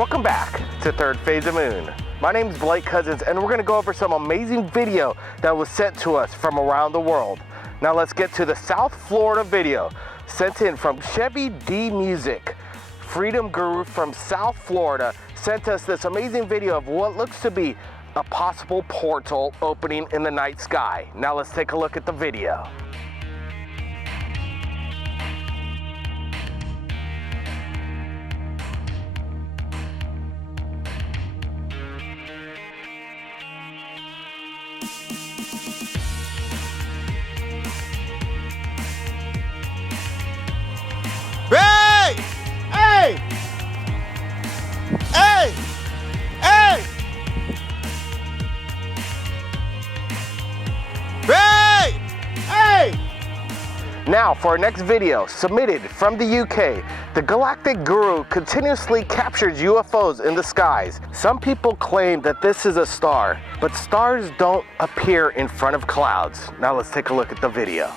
Welcome back to Third Phase of Moon. My name is Blake Cousins, and we're going to go over some amazing video that was sent to us from around the world. Now let's get to the South Florida video sent in from Chevy D Music. Freedom Guru from South Florida sent us this amazing video of what looks to be a possible portal opening in the night sky. Now let's take a look at the video. Hey! Hey! Hey! Hey! Hey! Hey! Now for our next video, submitted from the UK, the Galactic Guru continuously captures UFOs in the skies. Some people claim that this is a star, but stars don't appear in front of clouds. Now let's take a look at the video.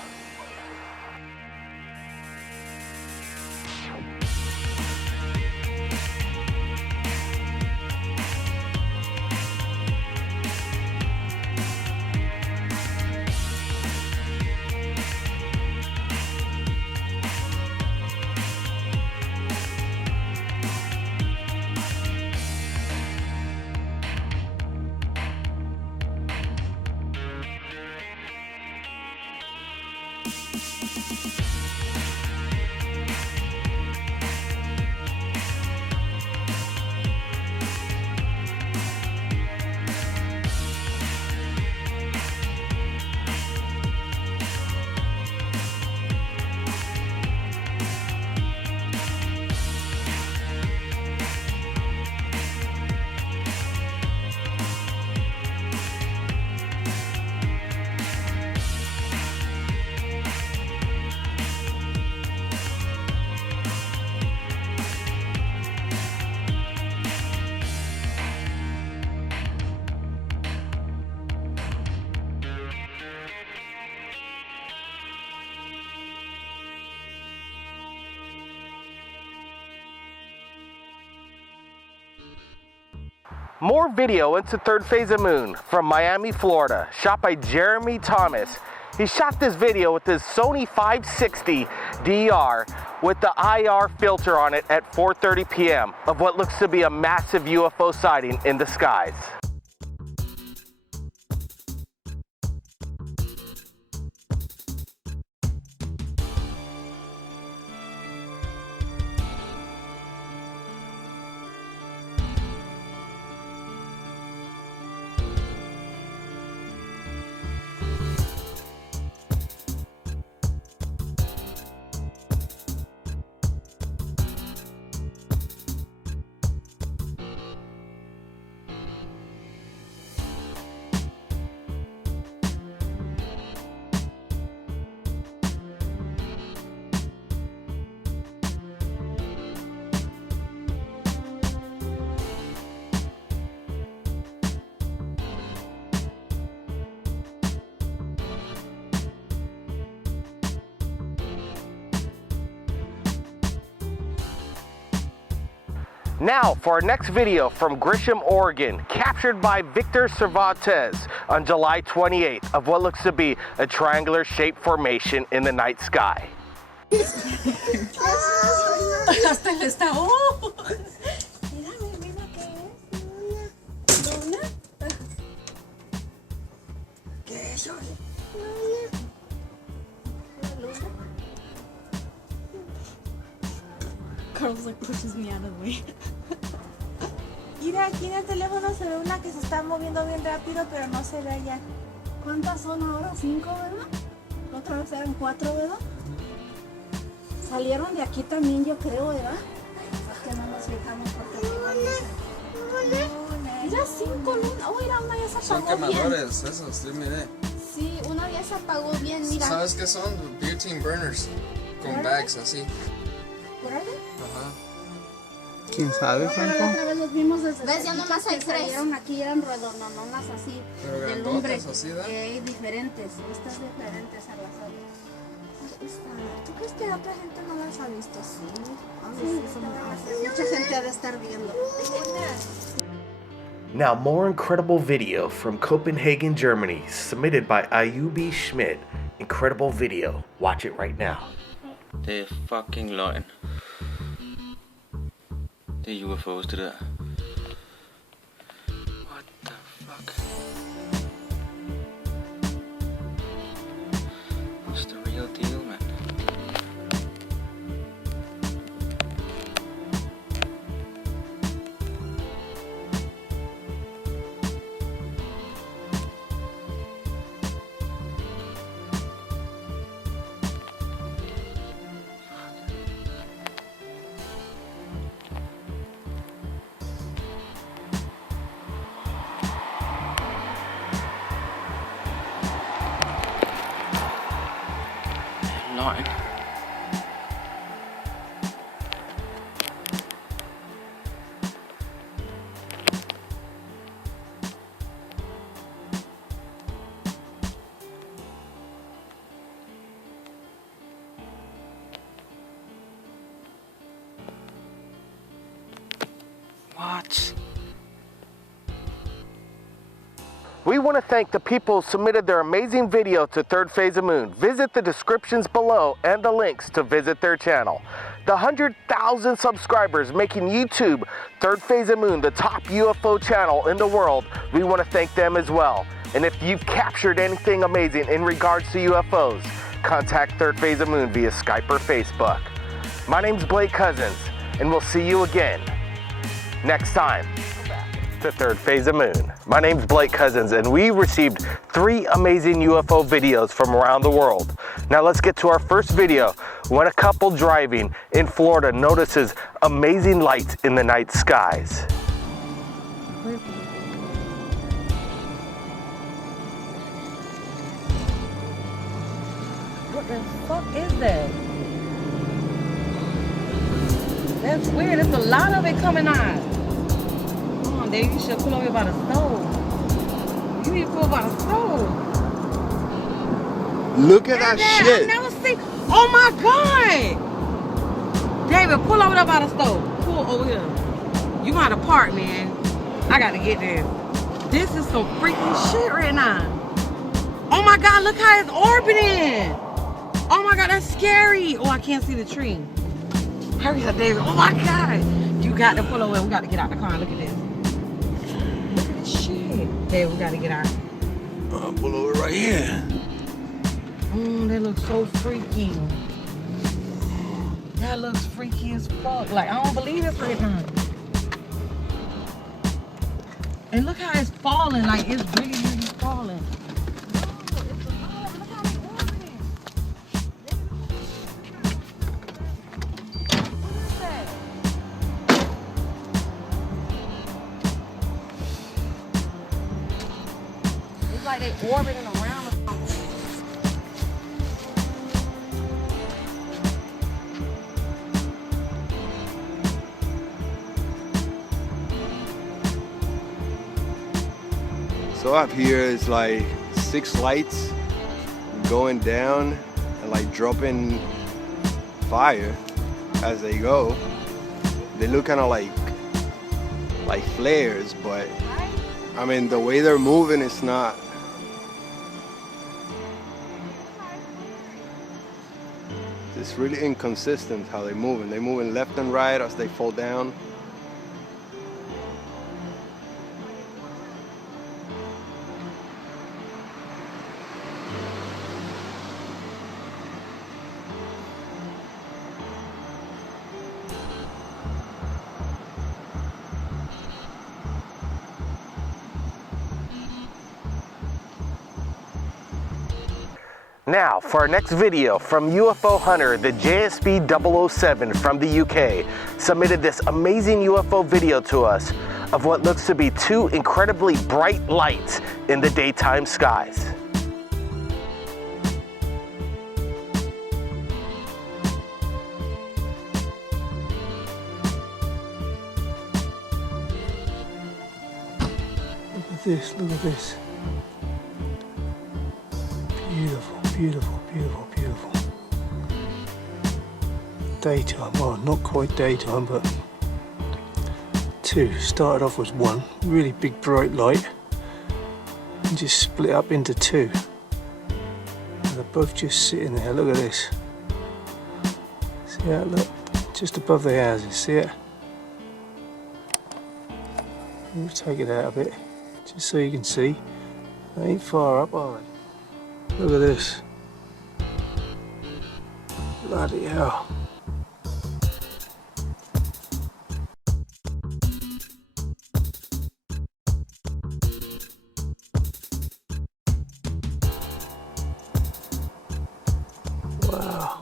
More video into Third Phase of Moon from Miami, Florida, shot by Jeremy Thomas. He shot this video with his Sony 560 DR with the IR filter on it at 4:30 p.m. of what looks to be a massive UFO sighting in the skies. Now for our next video from Gresham, Oregon, captured by Victor Cervantes on July 28th of what looks to be a triangular shaped formation in the night sky. Carlos like pushes me out of the way. Mira, aquí en el teléfono se ve una que se está moviendo bien rápido, pero no se ve allá. ¿Cuántas son ahora? 5, ¿verdad? La otra vez eran 4, ¿verdad? Salieron de aquí también, yo creo, ¿verdad? Es que no nos fijamos porque mira, 5 lunas. Oh, mira, una ya se apagó. Son quemadores, bien. Esos, sí, miré. Sí, una ya se apagó bien, mira. ¿Sabes qué son? Butane burners. Con bags así. ¿Órale? Ajá. ¿Quién sabe, Franco? La otra vez los vimos desde... ¿Ves? Ya nomás hay 3. Salieron aquí, eran redondonas así. Pero de lumbre. así, ¿da? Diferentes. Estas diferentes a las otras. ¿Tú crees que otra gente no las ha visto? Sí. Mucha gente ha de estar viendo. Now, more incredible video from Copenhagen, Germany, submitted by Ayubi Schmidt. Incredible video. Watch it right now. Det er fucking løgn. Det er UFOs, det der. What the fuck? What's the real deal, man? Løgn. What? We want to thank the people who submitted their amazing video to Third Phase of Moon. Visit the descriptions below and the links to visit their channel. The 100,000 subscribers making YouTube Third Phase of Moon the top UFO channel in the world, we want to thank them as well. And if you've captured anything amazing in regards to UFOs, contact Third Phase of Moon via Skype or Facebook. My name's Blake Cousins, and we'll see you again next time. The Third Phase of Moon. My name's Blake Cousins, and we received 3 amazing UFO videos from around the world. Now let's get to our first video when a couple driving in Florida notices amazing lights in the night skies. What the fuck is that? That's weird. There's a lot of it coming on. Dave, you should pull over by the stove. You need to pull by the stove. Look at that shit. I've never seen. Oh my God. David, pull over there by the stove. Pull over here. You got to park, man. I got to get there. This is some freaking shit right now. Oh my God, look how it's orbiting. Oh my God, that's scary. Oh, I can't see the tree. Hurry up, David. Oh my God. You got to pull over. We got to get out the car and look at this. Shit. Hey, we gotta get out. Pull over right here. That looks so freaky. That looks freaky as fuck. Like, I don't believe it's right now. And look how it's falling. Like, it's really, really falling. Like they orbiting around or something. So up here is like 6 lights going down and like dropping fire as they go. They look kind of like flares, but I mean the way they're moving is not. It's really inconsistent how they're moving. They're moving left and right as they fall down. Now, for our next video from UFO Hunter, the JSB 007 from the UK, submitted this amazing UFO video to us of what looks to be 2 incredibly bright lights in the daytime skies. Look at this, look at this. Beautiful, beautiful, beautiful, beautiful. daytime. Well, not quite daytime, but two. Started off as one really big bright light and just split up into two. And they're both just sitting there. Look at this. See that? Look, just above the houses. See it? We'll take it out a bit, just so you can see. They ain't far up, are they? Look at this. Bloody hell. Wow.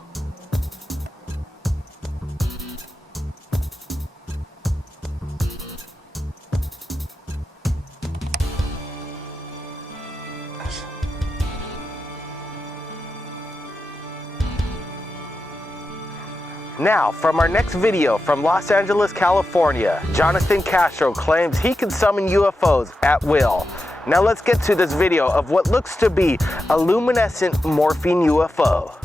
Now, from our next video from Los Angeles, California, Jonathan Castro claims he can summon UFOs at will. Now let's get to this video of what looks to be a luminescent morphine UFO.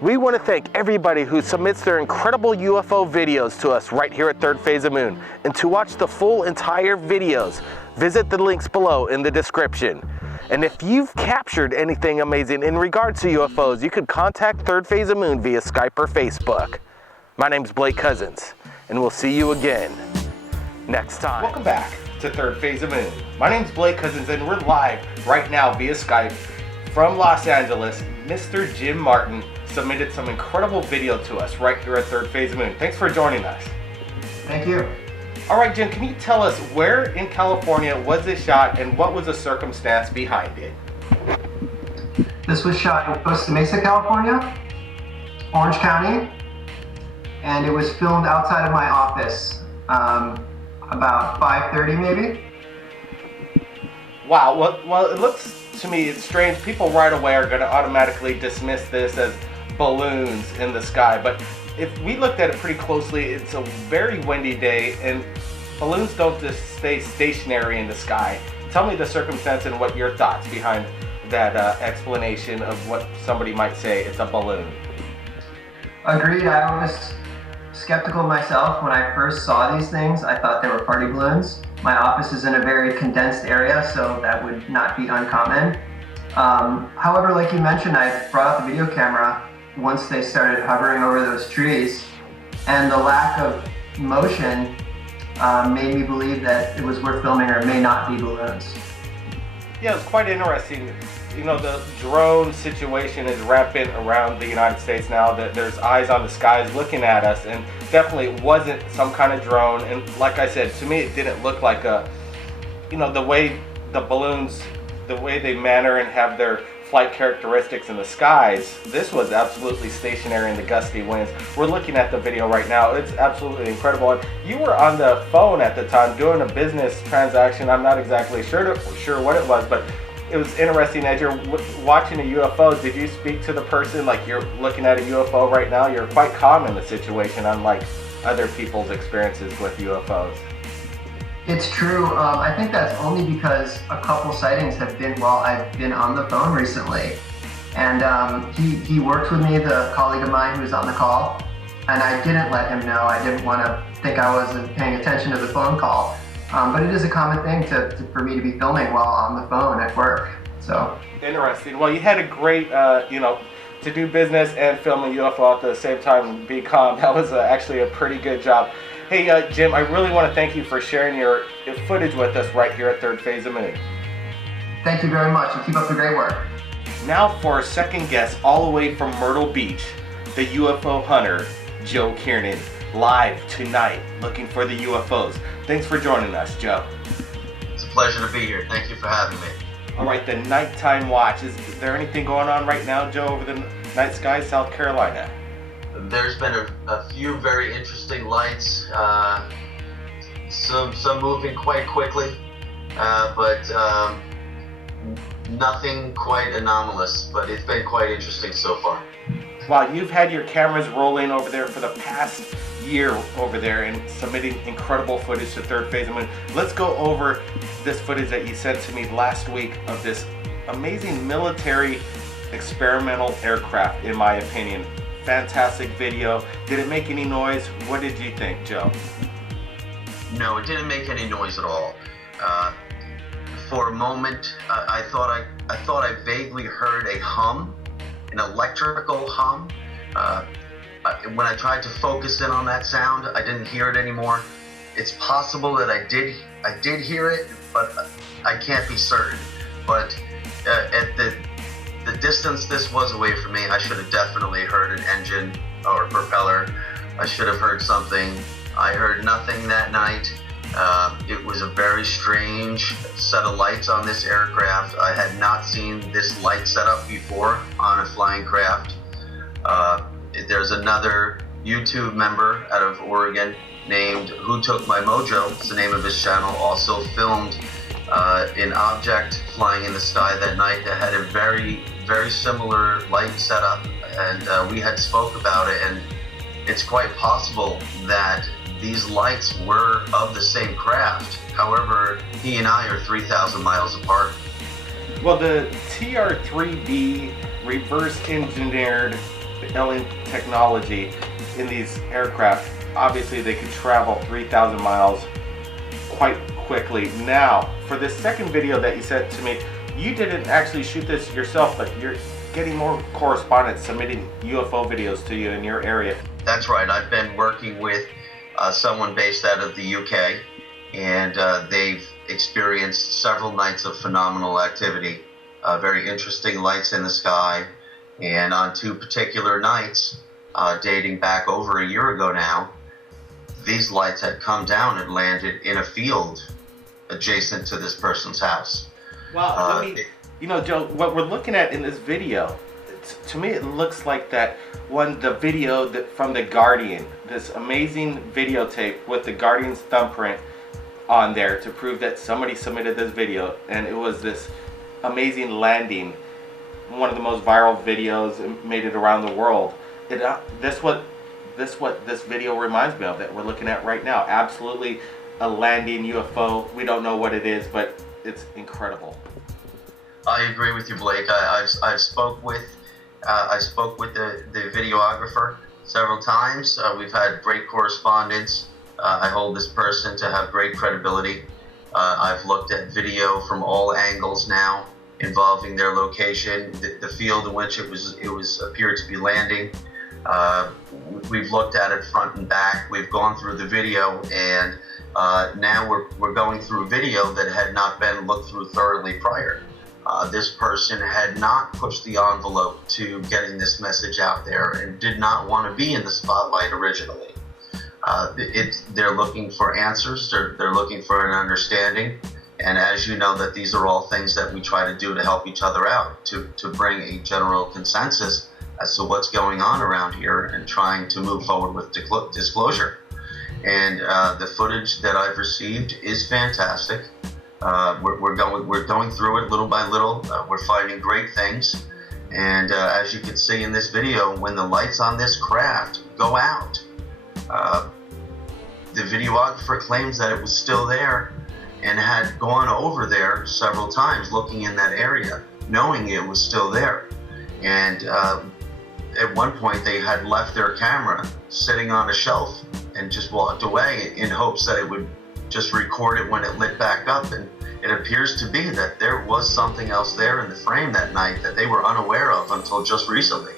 We want to thank everybody who submits their incredible UFO videos to us right here at Third Phase of Moon. And to watch the full entire videos, visit the links below in the description. And if you've captured anything amazing in regards to UFOs, you could contact Third Phase of Moon via Skype or Facebook. My name's Blake Cousins, and we'll see you again next time. Welcome back to Third Phase of Moon. My name's Blake Cousins, and we're live right now via Skype from Los Angeles. Mr. Jim Martin submitted some incredible video to us right here at Third Phase of Moon. Thanks for joining us. Thank you. All right, Jim, can you tell us where in California was this shot and what was the circumstance behind it? This was shot in Costa Mesa, California, Orange County, and it was filmed outside of my office, about 5:30 maybe. Wow, well, it looks to me it's strange. People right away are going to automatically dismiss this as balloons in the sky, but if we looked at it pretty closely, it's a very windy day and balloons don't just stay stationary in the sky. Tell me the circumstance and what your thoughts behind that explanation of what somebody might say it's a balloon. Agreed. I was skeptical myself when I first saw these things. I thought they were party balloons. My office is in a very condensed area, so that would not be uncommon. However, like you mentioned, I brought out the video camera once they started hovering over those trees, and the lack of motion made me believe that it was worth filming, or it may not be balloons. Yeah, it's quite interesting. You know, the drone situation is rampant around the United States now, that there's eyes on the skies looking at us, and definitely it wasn't some kind of drone. And like I said, to me it didn't look like a, you know, the way the balloons, the way they manner and have their flight characteristics in the skies, this was absolutely stationary in the gusty winds. We're looking at the video right now. It's absolutely incredible. And you were on the phone at the time doing a business transaction. I'm not exactly sure what it was, but it was interesting. As you're watching a UFO, did you speak to the person like you're looking at a UFO right now? You're quite calm in the situation, unlike other people's experiences with UFOs. It's true. I think that's only because a couple sightings have been while I've been on the phone recently. And he worked with me, the colleague of mine who was on the call, and I didn't let him know. I didn't want to think I wasn't paying attention to the phone call. But it is a common thing for me to be filming while on the phone at work. So interesting. Well, you had a great, to do business and film a UFO at the same time and be calm. That was actually a pretty good job. Hey, Jim, I really want to thank you for sharing your footage with us right here at Third Phase of Moon. Thank you very much, and keep up the great work. Now for our second guest, all the way from Myrtle Beach, the UFO hunter, Joe Kiernan, live tonight, looking for the UFOs. Thanks for joining us, Joe. It's a pleasure to be here. Thank you for having me. All right, the nighttime watch. Is there anything going on right now, Joe, over the night sky, South Carolina? There's been a few very interesting lights, some moving quite quickly, but nothing quite anomalous, but it's been quite interesting so far. Wow, you've had your cameras rolling over there for the past year over there and submitting incredible footage to Third Phase of Moon. Let's go over this footage that you sent to me last week of this amazing military experimental aircraft, in my opinion. Fantastic video. Did it make any noise? What did you think, Joe? No, it didn't make any noise at all. For a moment, I thought I vaguely heard a hum, an electrical hum. When I tried to focus in on that sound, I didn't hear it anymore. It's possible that I did hear it, but I can't be certain. But at the distance this was away from me, I should have definitely heard an engine or propeller. I should have heard something. I heard nothing that night. It was a very strange set of lights on this aircraft. I had not seen this light setup before on a flying craft. There's another YouTube member out of Oregon named Who Took My Mojo, it's the name of his channel, also filmed an object flying in the sky that night that had a very, very similar light setup, and we had spoke about it, and it's quite possible that these lights were of the same craft. However, he and I are 3,000 miles apart. Well, the TR-3B reverse engineered alien technology in these aircraft, obviously they could travel 3,000 miles quite quickly. Now, for this second video that you sent to me, you didn't actually shoot this yourself, but you're getting more correspondents submitting UFO videos to you in your area. That's right. I've been working with someone based out of the UK, and they've experienced several nights of phenomenal activity, very interesting lights in the sky, and on two particular nights, dating back over a year ago now, these lights had come down and landed in a field adjacent to this person's house. Wow, Joe, what we're looking at in this video, to me it looks like that the video from The Guardian, this amazing videotape with The Guardian's thumbprint on there to prove that somebody submitted this video, and it was this amazing landing, one of the most viral videos, and made it around the world. This what this video reminds me of that we're looking at right now. Absolutely a landing UFO. We don't know what it is, but it's incredible. I agree with you, Blake. I spoke with the videographer several times. We've had great correspondence. I hold this person to have great credibility. I've looked at video from all angles now involving their location, the field in which it was appeared to be landing. We've looked at it front and back. We've gone through the video, and now we're going through video that had not been looked through thoroughly prior. This person had not pushed the envelope to getting this message out there and did not want to be in the spotlight originally. They're looking for answers, they're looking for an understanding, And as you know, that these are all things that we try to do to help each other out, to bring a general consensus as to what's going on around here and trying to move forward with disclosure. And the footage that I've received is fantastic. We're going through it little by little. We're finding great things. And as you can see in this video, when the lights on this craft go out, the videographer claims that it was still there and had gone over there several times looking in that area, knowing it was still there. And at one point they had left their camera sitting on a shelf and just walked away in hopes that it would just record it when it lit back up. And it appears to be that there was something else there in the frame that night that they were unaware of until just recently.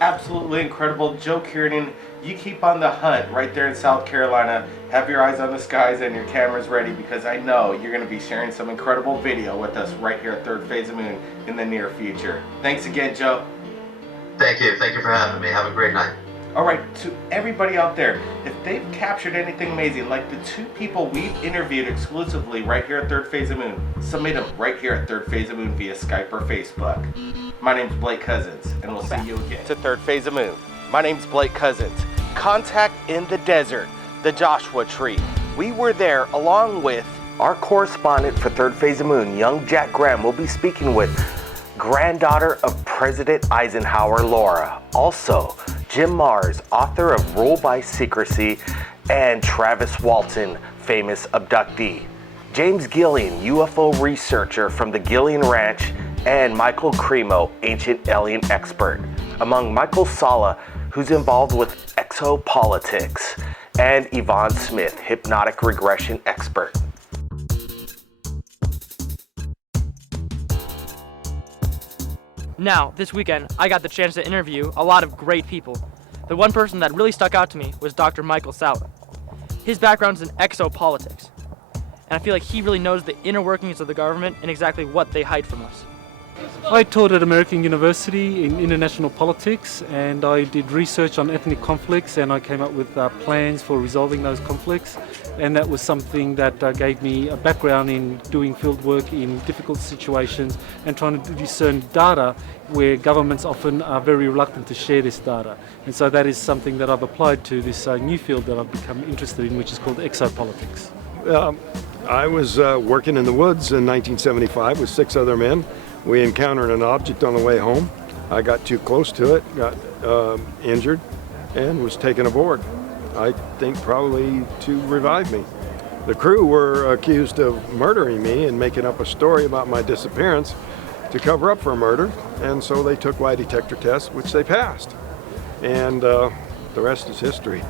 Absolutely incredible. Joe Kiernan, you keep on the hunt right there in South Carolina. Have your eyes on the skies and your cameras ready, because I know you're going to be sharing some incredible video with us right here at Third Phase of Moon in the near future. Thanks again, Joe. Thank you. Thank you for having me. Have a great night. All right, to everybody out there, if they've captured anything amazing, like the 2 people we've interviewed exclusively right here at Third Phase of Moon, submit them right here at Third Phase of Moon via Skype or Facebook. My name's Blake Cousins, and we'll see you again. To Third Phase of Moon. My name's Blake Cousins. Contact in the Desert, the Joshua Tree. We were there along with our correspondent for Third Phase of Moon, young Jack Graham. We'll be speaking with granddaughter of President Eisenhower, Laura. Also, Jim Mars, author of Rule by Secrecy, and Travis Walton, famous abductee. James Gillian, UFO researcher from the Gillian Ranch, and Micheal Cremo, ancient alien expert. Among Micheal Salla, who's involved with Exopolitics, and Yvonne Smith, hypnotic regression expert. Now, this weekend, I got the chance to interview a lot of great people. The one person that really stuck out to me was Dr. Micheal Salla. His background's in exopolitics, and I feel like he really knows the inner workings of the government and exactly what they hide from us. I taught at American University in international politics, and I did research on ethnic conflicts, and I came up with plans for resolving those conflicts, and that was something that gave me a background in doing field work in difficult situations and trying to discern data where governments often are very reluctant to share this data. And so that is something that I've applied to this new field that I've become interested in, which is called exopolitics. I was working in the woods in 1975 with 6 other men. We encountered an object on the way home. I got too close to it, got injured, and was taken aboard. I think probably to revive me. The crew were accused of murdering me and making up a story about my disappearance to cover up for a murder, and so they took lie detector tests, which they passed. And the rest is history.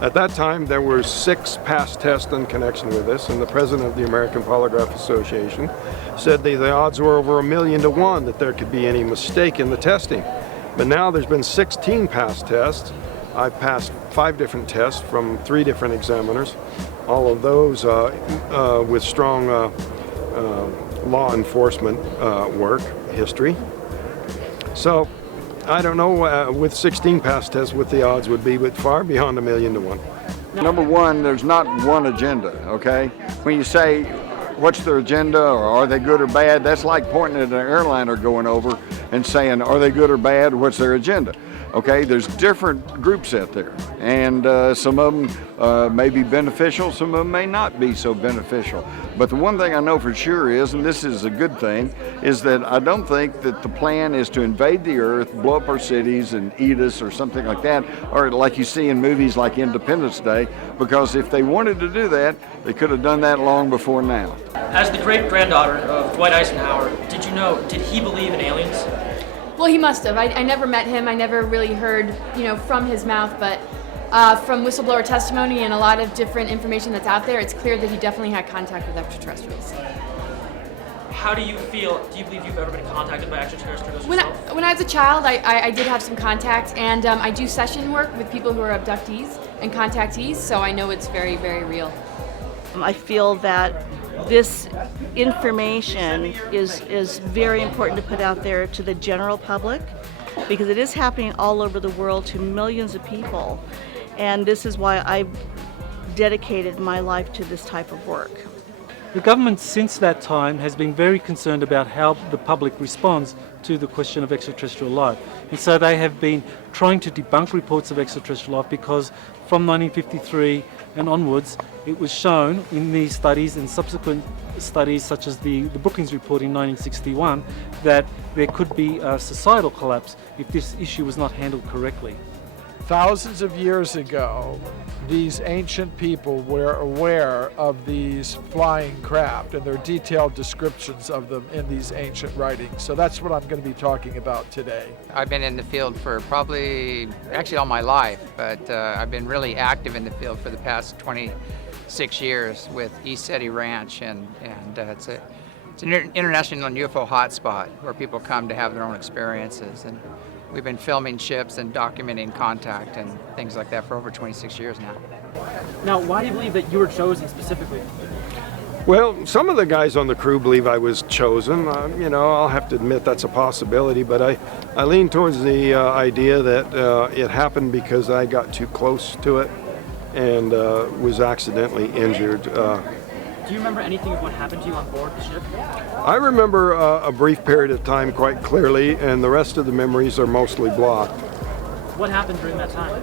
At that time, there were 6 past tests in connection with this, and the president of the American Polygraph Association said the odds were over 1,000,000 to 1 that there could be any mistake in the testing. But now there's been 16 past tests. I've passed 5 different tests from 3 different examiners, all of those with strong law enforcement work history. So I don't know with 16 past tests what the odds would be, but far beyond 1,000,000 to 1. Number one, there's not one agenda, okay? When you say what's their agenda or are they good or bad, that's like pointing at an airliner going over and saying are they good or bad, what's their agenda? Okay, there's different groups out there, and some of them may be beneficial, some of them may not be so beneficial. But the one thing I know for sure is, and this is a good thing, is that I don't think that the plan is to invade the earth, blow up our cities and eat us or something like that, or like you see in movies like Independence Day, because if they wanted to do that, they could have done that long before now. As the great-granddaughter of Dwight Eisenhower, did he believe in aliens? Well, he must have. I never met him. I never really heard, from his mouth, but from whistleblower testimony and a lot of different information that's out there, it's clear that he definitely had contact with extraterrestrials. How do you feel? Do you believe you've ever been contacted by extraterrestrials yourself? When I was a child, I did have some contact, and I do session work with people who are abductees and contactees, so I know it's very, very real. I feel that this information is very important to put out there to the general public, because it is happening all over the world to millions of people, and this is why I dedicated my life to this type of work. The government since that time has been very concerned about how the public responds to the question of extraterrestrial life. And so they have been trying to debunk reports of extraterrestrial life because from 1953 and onwards, it was shown in these studies and subsequent studies such as the Brookings report in 1961 that there could be a societal collapse if this issue was not handled correctly. Thousands of years ago, these ancient people were aware of these flying craft, and there are detailed descriptions of them in these ancient writings. So that's what I'm going to be talking about today. I've been in the field for probably, actually all my life, but I've been really active in the field for the past 26 years with East City Ranch, and it's an international UFO hotspot where people come to have their own experiences. And we've been filming ships and documenting contact and things like that for over 26 years now. Now, why do you believe that you were chosen specifically? Well, some of the guys on the crew believe I was chosen. You know, I'll have to admit that's a possibility, but I lean towards the idea that it happened because I got too close to it and was accidentally injured. Do you remember anything of what happened to you on board the ship? I remember a brief period of time quite clearly, and the rest of the memories are mostly blocked. What happened during that time?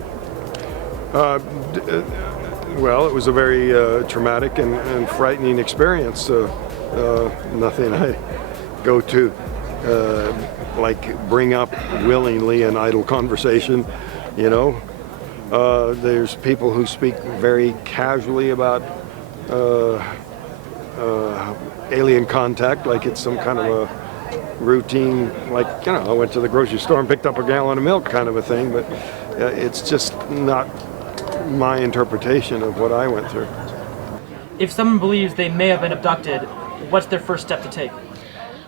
Well, it was a very traumatic and frightening experience. Nothing I go to like bring up willingly in idle conversation, you know. There's people who speak very casually about alien contact, like it's some kind of a routine, like, you know, I went to the grocery store and picked up a gallon of milk kind of a thing, but it's just not my interpretation of what I went through. If someone believes they may have been abducted, what's their first step to take?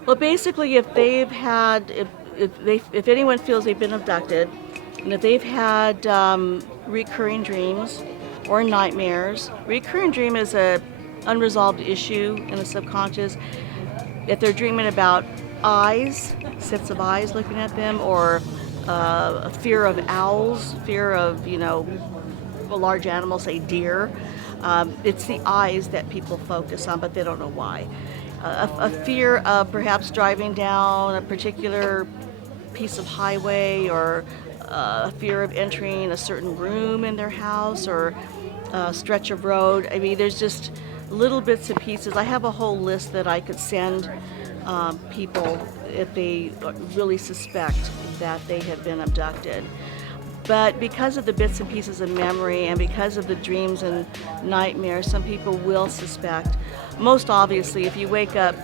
Well, basically, if they've had, if anyone feels they've been abducted, and if they've had recurring dreams or nightmares, recurring dream is a unresolved issue in the subconscious. If they're dreaming about eyes, sets of eyes looking at them, or a fear of owls, fear of, you know, a large animal, say deer, it's the eyes that people focus on, but they don't know why. A fear of perhaps driving down a particular piece of highway, or a fear of entering a certain room in their house, or a stretch of road. I mean, there's just little bits and pieces. I have a whole list that I could send people if they really suspect that they have been abducted. But because of the bits and pieces of memory and because of the dreams and nightmares, some people will suspect. Most obviously, if you wake up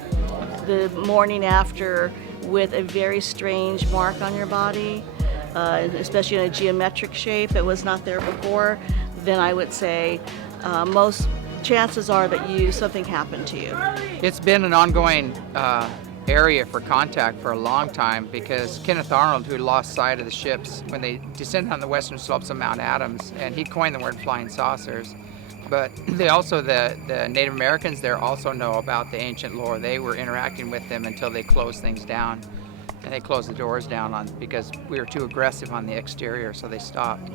the morning after with a very strange mark on your body, especially in a geometric shape that was not there before, then I would say most chances are that something happened to you. It's been an ongoing area for contact for a long time, because Kenneth Arnold, who lost sight of the ships when they descended on the western slopes of Mount Adams, and he coined the word flying saucers. But they also, the Native Americans there also know about the ancient lore. They were interacting with them until they closed things down, and they closed the doors down because we were too aggressive on the exterior, so they stopped.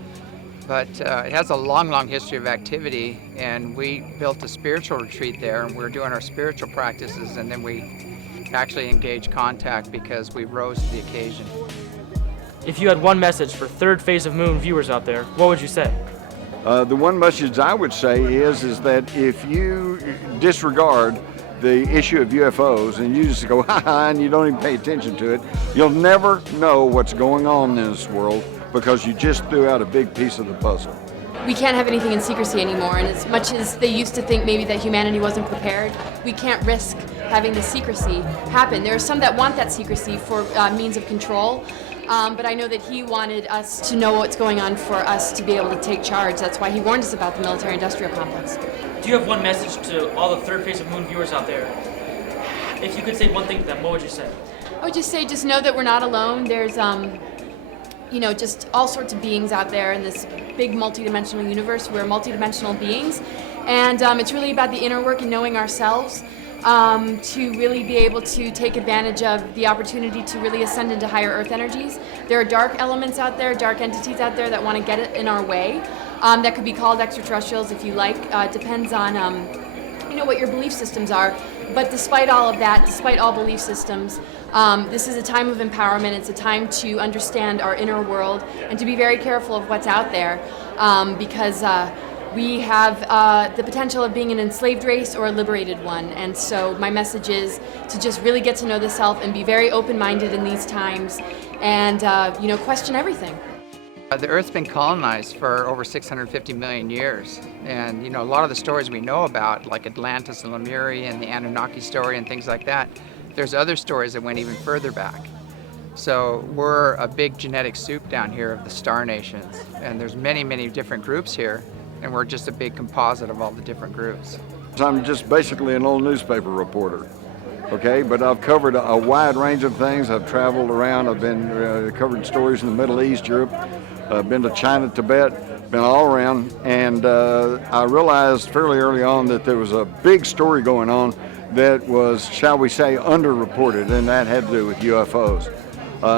But it has a long, long history of activity, and we built a spiritual retreat there, and we're doing our spiritual practices, and then we actually engage contact because we rose to the occasion. If you had one message for Third Phase of Moon viewers out there, what would you say? The one message I would say is that if you disregard the issue of UFOs and you just go ha-ha and you don't even pay attention to it, you'll never know what's going on in this world, because you just threw out a big piece of the puzzle. We can't have anything in secrecy anymore, and as much as they used to think maybe that humanity wasn't prepared, we can't risk having the secrecy happen. There are some that want that secrecy for means of control, but I know that he wanted us to know what's going on for us to be able to take charge. That's why he warned us about the military-industrial complex. Do you have one message to all the Third Phase of Moon viewers out there? If you could say one thing to them, what would you say? I would just say, just know that we're not alone. There's you know, just all sorts of beings out there in this big multidimensional universe. We're multidimensional beings, and it's really about the inner work and knowing ourselves to really be able to take advantage of the opportunity to really ascend into higher earth energies. There are dark elements out there, dark entities out there that want to get it in our way. That could be called extraterrestrials if you like. Depends on you know, what your belief systems are. But despite all of that, despite all belief systems, this is a time of empowerment. It's a time to understand our inner world and to be very careful of what's out there, because we have the potential of being an enslaved race or a liberated one. And so my message is to just really get to know the self and be very open-minded in these times and, you know, question everything. The Earth's been colonized for over 650 million years. And, you know, a lot of the stories we know about, like Atlantis and Lemuria and the Anunnaki story and things like that, there's other stories that went even further back. So we're a big genetic soup down here of the star nations. And there's many, many different groups here. And we're just a big composite of all the different groups. I'm just basically an old newspaper reporter, okay? But I've covered a wide range of things. I've traveled around. I've been covering stories in the Middle East, Europe. I've been to China, Tibet, been all around. And I realized fairly early on that there was a big story going on that was, shall we say, underreported, and that had to do with UFOs.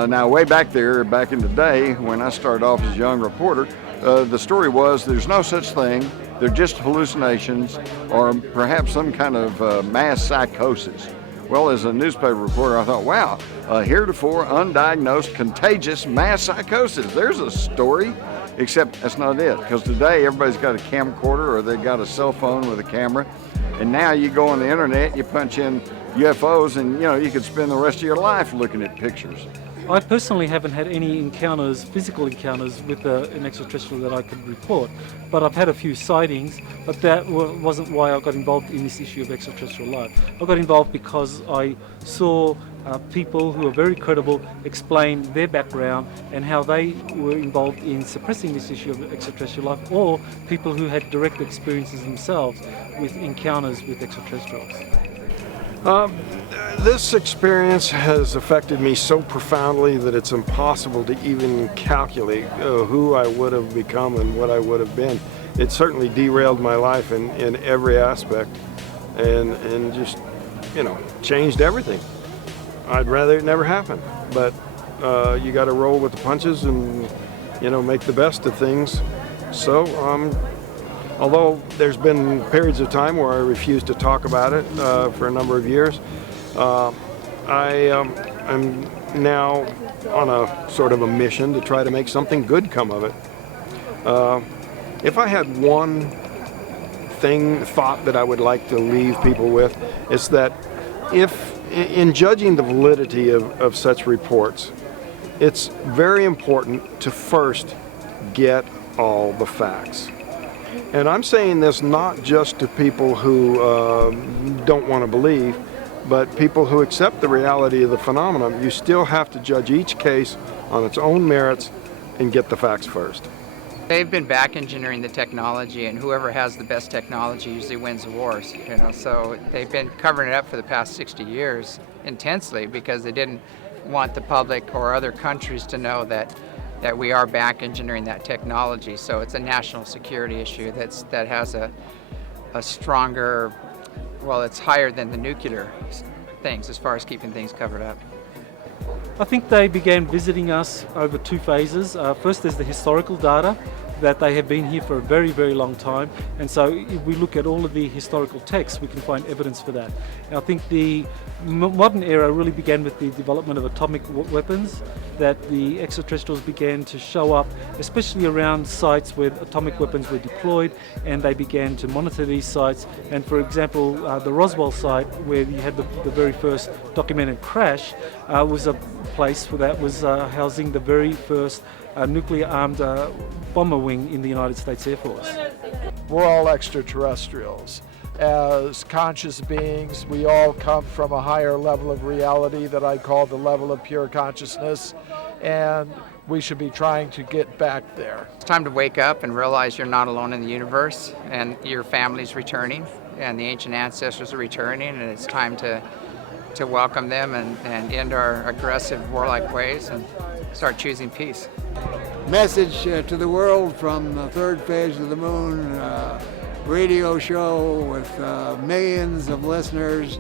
Now, way back there, back in the day, when I started off as a young reporter, the story was there's no such thing, they're just hallucinations or perhaps some kind of mass psychosis. Well, as a newspaper reporter, I thought, wow, heretofore undiagnosed contagious mass psychosis. There's a story, except that's not it, because today everybody's got a camcorder or they've got a cell phone with a camera, and now you go on the internet, you punch in UFOs, and you know, you could spend the rest of your life looking at pictures. I personally haven't had any encounters, physical encounters with an extraterrestrial that I could report, but I've had a few sightings, but that wasn't why I got involved in this issue of extraterrestrial life. I got involved because I saw people who are very credible explain their background and how they were involved in suppressing this issue of extraterrestrial life, or people who had direct experiences themselves with encounters with extraterrestrials. This experience has affected me so profoundly that it's impossible to even calculate who I would have become and what I would have been. It certainly derailed my life in every aspect and just, you know, changed everything. I'd rather it never happened, but you got to roll with the punches and, you know, make the best of things. So, although there's been periods of time where I refused to talk about it for a number of years, I'm now on a sort of a mission to try to make something good come of it. If I had one thought that I would like to leave people with, it's that if, in judging the validity of such reports, it's very important to first get all the facts. And I'm saying this not just to people who don't want to believe, but people who accept the reality of the phenomenon. You still have to judge each case on its own merits and get the facts first. They've been back engineering the technology, and whoever has the best technology usually wins the wars. You know, so they've been covering it up for the past 60 years intensely because they didn't want the public or other countries to know that we are back engineering that technology. So it's a national security issue that has a stronger, well, it's higher than the nuclear things as far as keeping things covered up. I think they began visiting us over two phases. First, there's the historical data that they have been here for a very, very long time. And so if we look at all of the historical texts, we can find evidence for that. And I think the modern era really began with the development of atomic weapons, that the extraterrestrials began to show up, especially around sites where atomic weapons were deployed, and they began to monitor these sites. And for example, the Roswell site, where you had the very first documented crash, was a place that was housing the very first nuclear-armed bomber wing in the United States Air Force. We're all extraterrestrials. As conscious beings, we all come from a higher level of reality that I call the level of pure consciousness, and we should be trying to get back there. It's time to wake up and realize you're not alone in the universe, and your family's returning, and the ancient ancestors are returning, and it's time to welcome them and end our aggressive warlike ways and start choosing peace. Message to the world from the third phase of the moon radio show with millions of listeners.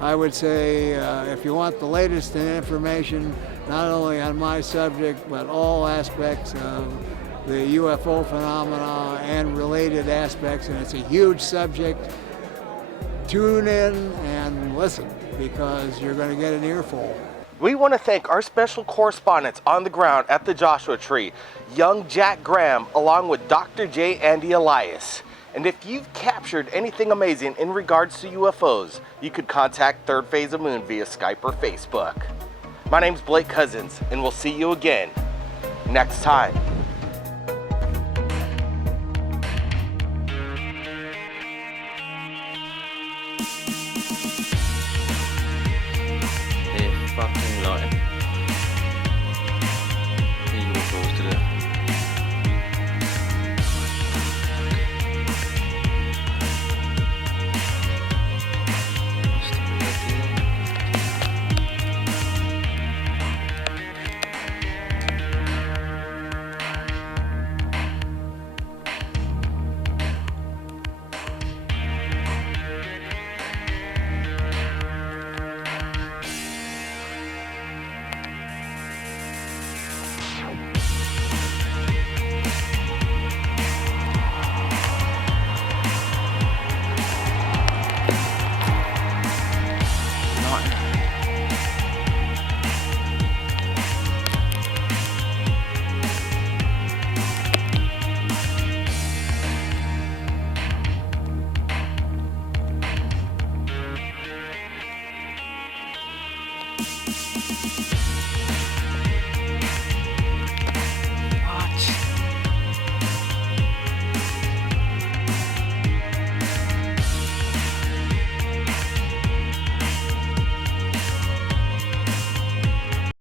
I would say if you want the latest in information, not only on my subject, but all aspects of the UFO phenomena and related aspects, and it's a huge subject, tune in and listen, because you're going to get an earful. We want to thank our special correspondents on the ground at the Joshua Tree, young Jack Graham, along with Dr. J. Andy Elias. And if you've captured anything amazing in regards to UFOs, you could contact Third Phase of Moon via Skype or Facebook. My name's Blake Cousins, and we'll see you again next time.